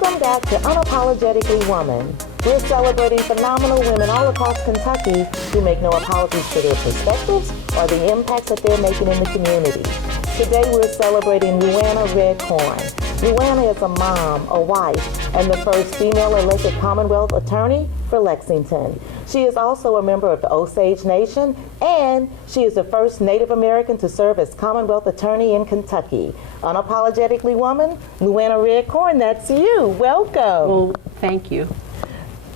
Welcome back to Unapologetically Woman. We're celebrating phenomenal women all across Kentucky who make no apologies for their perspectives or the impacts that they're making in the community. Today we're celebrating Luana Redcorn. Luana is a mom, a wife, and the first female elected Commonwealth attorney for Lexington. She is also a member of the Osage Nation, and she is the first Native American to serve as Commonwealth attorney in Kentucky. Unapologetically Woman, Luana Redcorn, that's you. Welcome. Well, thank you.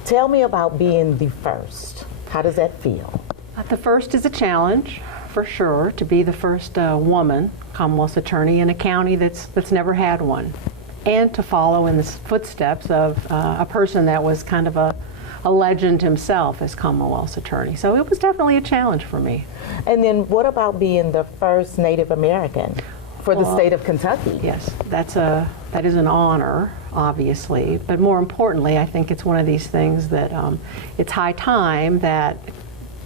Tell me about being the first. How does that feel? The first is a challenge, for sure, to be the first woman Commonwealth attorney in a county that's never had one, and to follow in the footsteps of a person that was kind of a legend himself as Commonwealth's attorney. So it was definitely a challenge for me. And then what about being the first Native American for the state of Kentucky? Yes, that is an honor, obviously, but more importantly, I think it's one of these things that it's high time that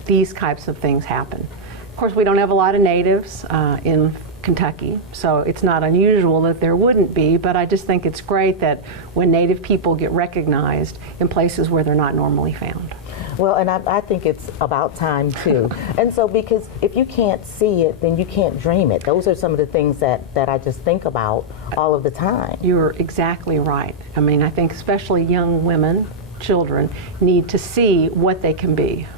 these types of things happen. Of course, we don't have a lot of natives in Kentucky, so it's not unusual that there wouldn't be, but I just think it's great that when Native people get recognized in places where they're not normally found. Well, and I think it's about time too. And so, because if you can't see it, then you can't dream it. Those are some of the things that I just think about all of the time. You're exactly right. I mean, I think especially young women, children, need to see what they can be.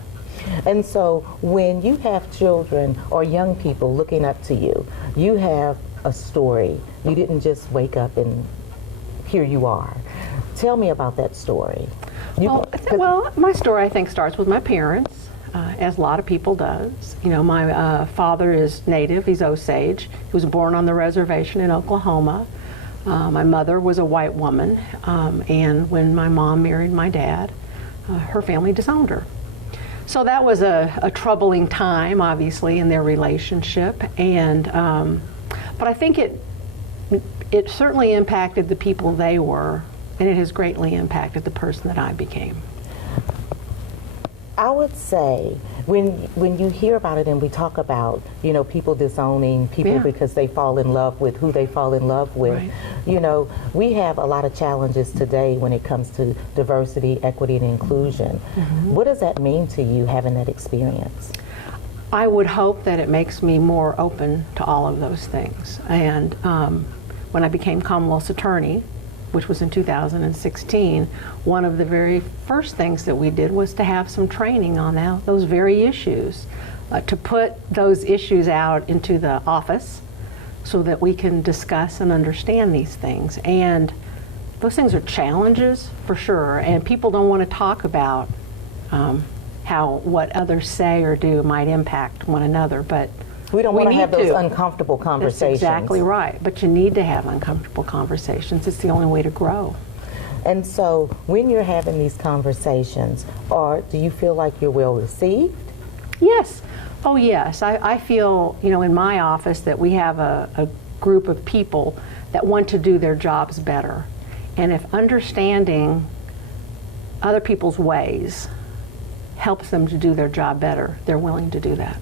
And so when you have children or young people looking up to you, you have a story. You didn't just wake up and here you are. Tell me about that story. Well, my story, I think, starts with my parents, as a lot of people does. You know, my father is Native, he's Osage. He was born on the reservation in Oklahoma. My mother was a white woman, and when my mom married my dad, her family disowned her. So that was a troubling time, obviously, in their relationship, and but I think it certainly impacted the people they were, and it has greatly impacted the person that I became. I would say when you hear about it and we talk about, you know, people disowning people because they fall in love with who they fall in love with, right. You know, we have a lot of challenges today when it comes to diversity, equity, and inclusion. Mm-hmm. What does that mean to you, having that experience? I would hope that it makes me more open to all of those things. And when I became Commonwealth's attorney, which was in 2016, one of the very first things that we did was to have some training on those very issues, to put those issues out into the office so that we can discuss and understand these things. And those things are challenges, for sure, and people don't want to talk about how what others say or do might impact one another, but we don't want to have those uncomfortable conversations. That's exactly right, but you need to have uncomfortable conversations. It's the only way to grow. And so when you're having these conversations, do you feel like you're well received? Yes. Oh yes. I feel, you know, in my office that we have a group of people that want to do their jobs better. And if understanding other people's ways helps them to do their job better, they're willing to do that.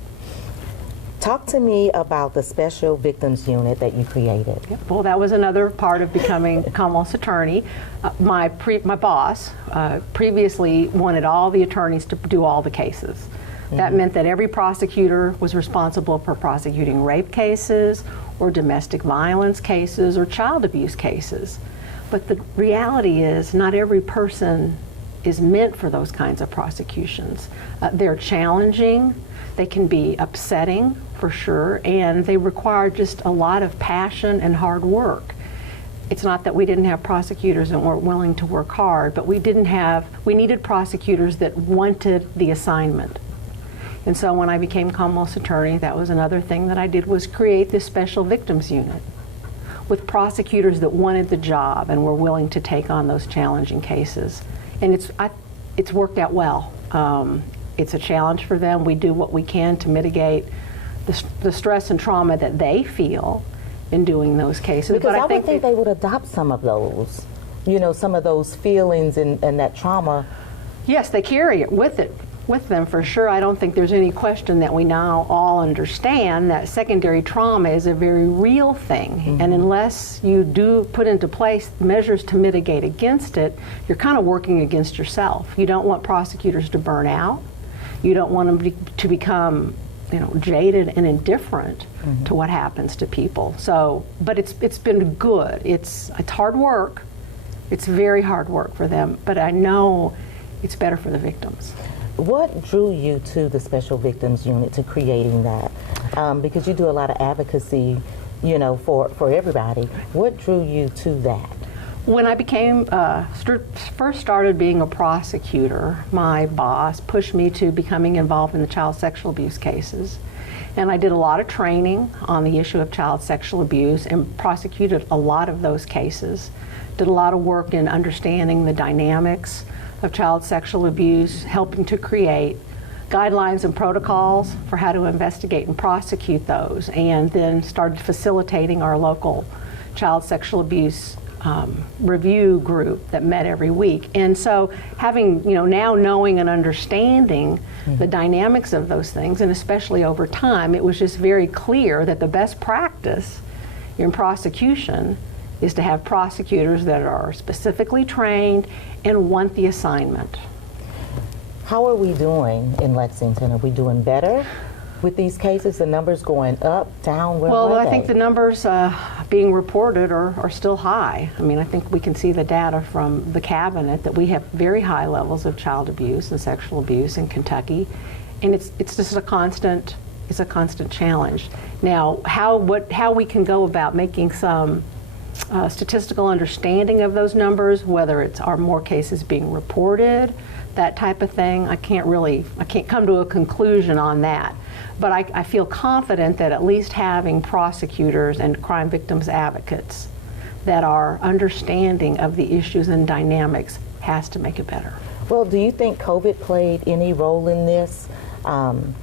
Talk to me about the Special Victims Unit that you created. Yep. Well, that was another part of becoming Commonwealth's attorney. My boss previously wanted all the attorneys to do all the cases. Mm-hmm. That meant that every prosecutor was responsible for prosecuting rape cases or domestic violence cases or child abuse cases. But the reality is not every person is meant for those kinds of prosecutions. They're challenging, they can be upsetting, for sure, and they require just a lot of passion and hard work. It's not that we didn't have prosecutors that weren't willing to work hard, but we needed prosecutors that wanted the assignment. And so when I became Commonwealth's attorney, that was another thing that I did, was create this Special Victims Unit with prosecutors that wanted the job and were willing to take on those challenging cases. And it's worked out well. It's a challenge for them. We do what we can to mitigate the stress and trauma that they feel in doing those cases. Because I would think they would adopt some of those, you know, some of those feelings and that trauma. Yes, they carry it with it. with them for sure. I don't think there's any question that we now all understand that secondary trauma is a very real thing. And unless you do put into place measures to mitigate against it, you're kind of working against yourself. You don't want prosecutors to burn out. You don't want them to become, jaded and indifferent to what happens to people. So, but it's been good. It's hard work. It's very hard work for them, but I know it's better for the victims. What drew you to the Special Victims Unit, to creating that? Because you do a lot of advocacy, for everybody. What drew you to that? When I first started being a prosecutor, my boss pushed me to becoming involved in the child sexual abuse cases. And I did a lot of training on the issue of child sexual abuse and prosecuted a lot of those cases. Did a lot of work in understanding the dynamics of child sexual abuse, helping to create guidelines and protocols for how to investigate and prosecute those, and then started facilitating our local child sexual abuse review group that met every week. And so having, now knowing and understanding the dynamics of those things, and especially over time, it was just very clear that the best practice in prosecution is to have prosecutors that are specifically trained and want the assignment. How are we doing in Lexington? Are we doing better with these cases? The numbers going up, down? Where well, are I they? think the numbers being reported are still high. I mean, I think we can see the data from the cabinet that we have very high levels of child abuse and sexual abuse in Kentucky, and it's just a constant challenge. Now, how we can go about making some statistical understanding of those numbers, whether are more cases being reported, that type of thing, I can't come to a conclusion on that. But I feel confident that at least having prosecutors and crime victims advocates that are understanding of the issues and dynamics has to make it better. Well, do you think COVID played any role in this? And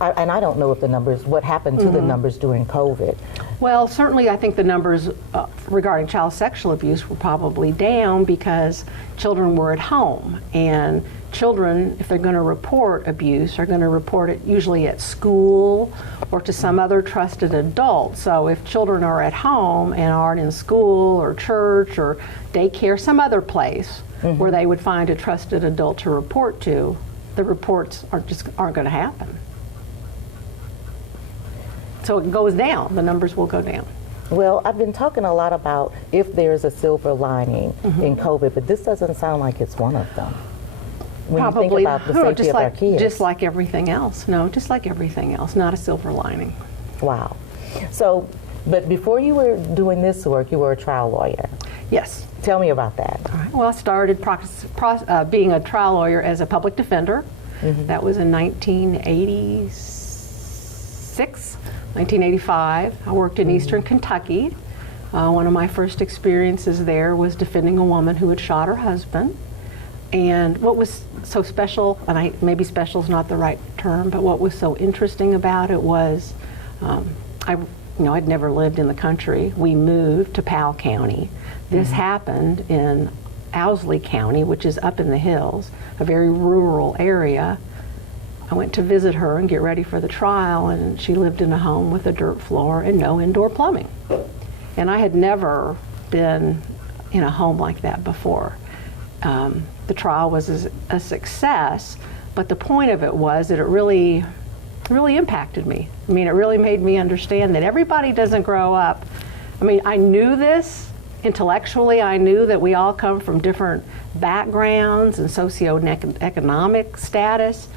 I don't know if what happened to the numbers during COVID. Well, certainly I think the numbers regarding child sexual abuse were probably down because children were at home. And children, if they're going to report abuse, are going to report it usually at school or to some other trusted adult. So if children are at home and aren't in school or church or daycare, some other place where they would find a trusted adult to report to, the reports aren't going to happen. So it goes down, the numbers will go down. Well, I've been talking a lot about if there's a silver lining in COVID, but this doesn't sound like it's one of them. When you think about the safety of our kids. Just like everything else. No, just like everything else, not a silver lining. Wow. So, but before you were doing this work, you were a trial lawyer. Yes. Tell me about that. All right. Well, I started being a trial lawyer as a public defender. That was in 1985. I worked in Eastern Kentucky. One of my first experiences there was defending a woman who had shot her husband. And what was so special, and maybe special is not the right term, but what was so interesting about it was, I'd never lived in the country. We moved to Powell County. This happened in Owsley County, which is up in the hills, a very rural area. I went to visit her and get ready for the trial, and she lived in a home with a dirt floor and no indoor plumbing. And I had never been in a home like that before. The trial was a success, but the point of it was that it really impacted me. I mean, it really made me understand that everybody doesn't grow up. I mean, I knew this intellectually. I knew that we all come from different backgrounds and socioeconomic status.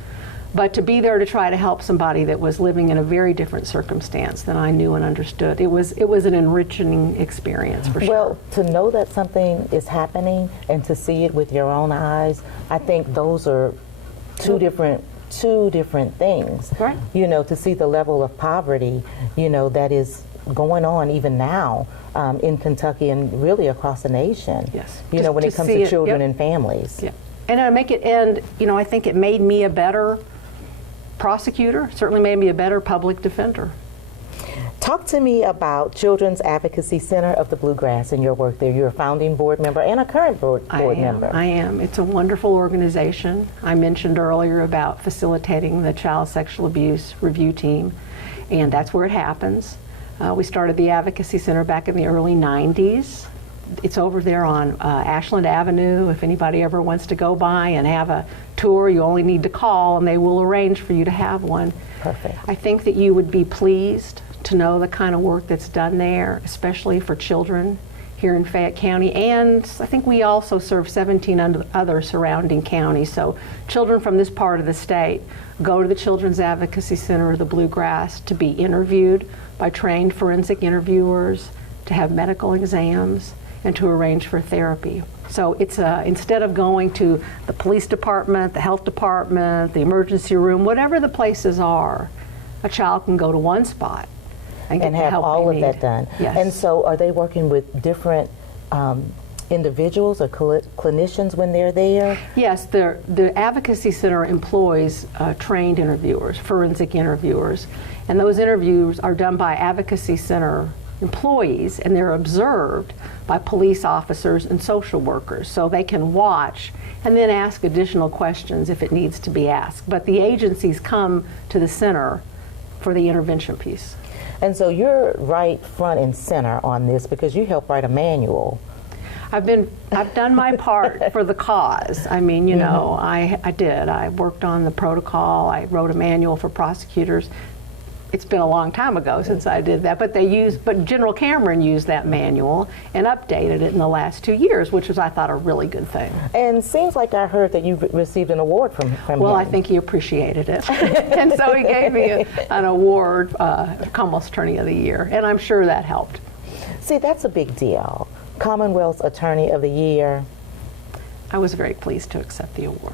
But to be there to try to help somebody that was living in a very different circumstance than I knew and understood, it was an enriching experience for sure. Well, to know that something is happening and to see it with your own eyes, I think those are two different things. Right. To see the level of poverty, that is going on even now in Kentucky and really across the nation. Yes. When it comes to children and families. Yeah. And I think it made me a better prosecutor, certainly made me a better public defender. Talk to me about Children's Advocacy Center of the Bluegrass and your work there. You're a founding board member and a current board member. I am. It's a wonderful organization. I mentioned earlier about facilitating the Child Sexual Abuse Review Team, and that's where it happens. We started the Advocacy Center back in the early 90s. It's over there on Ashland Avenue. If anybody ever wants to go by and have a tour, you only need to call and they will arrange for you to have one. Perfect. I think that you would be pleased to know the kind of work that's done there, especially for children here in Fayette County. And I think we also serve 17 other surrounding counties. So children from this part of the state go to the Children's Advocacy Center of the Bluegrass to be interviewed by trained forensic interviewers, to have medical exams, and to arrange for therapy. So it's instead of going to the police department, the health department, the emergency room, whatever the places are, a child can go to one spot and get the have help all they of need. that done. Yes. And so are they working with different individuals or clinicians when they're there? Yes, the Advocacy Center employs trained interviewers, forensic interviewers, and those interviews are done by Advocacy Center employees, and they're observed by police officers and social workers, so they can watch and then ask additional questions if it needs to be asked. But the agencies come to the center for the intervention piece. And so you're right front and center on this because you helped write a manual. I've done my part for the cause. I mean, you know, I did. I worked on the protocol. I wrote a manual for prosecutors. It's been a long time ago since I did that, but General Cameron used that manual and updated it in the last 2 years, which was, I thought, a really good thing. And seems like I heard that you received an award from Well, him. I think he appreciated it. And so he gave me an award, Commonwealth Attorney of the Year, and I'm sure that helped. See, that's a big deal. Commonwealth Attorney of the Year. I was very pleased to accept the award.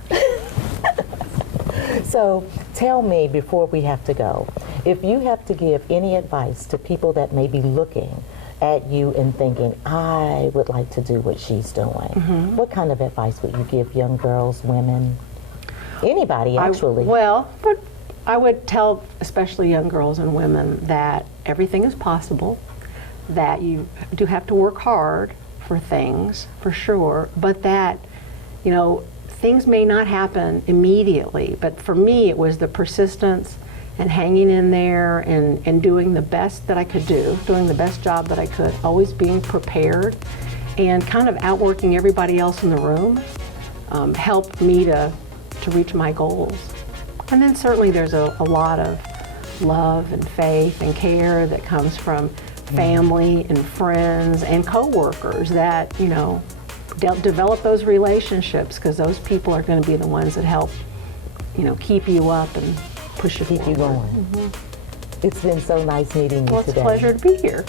So tell me, before we have to go, if you have to give any advice to people that may be looking at you and thinking, I would like to do what she's doing, what kind of advice would you give young girls, women, anybody actually? But I would tell especially young girls and women that everything is possible, that you do have to work hard for things, for sure, but that, you know, things may not happen immediately, but for me it was the persistence and hanging in there and doing the best that I could do, doing the best job that I could, always being prepared and kind of outworking everybody else in the room helped me to reach my goals. And then certainly there's a lot of love and faith and care that comes from family and friends and coworkers that, you know, develop those relationships, because those people are going to be the ones that help, you know, keep you up and push you Keep forward. you going. It's been so nice meeting you Well, it's today. a pleasure to be here.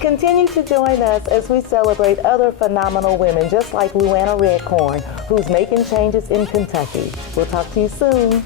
Continue to join us as we celebrate other phenomenal women just like Luana Redcorn, who's making changes in Kentucky. We'll talk to you soon.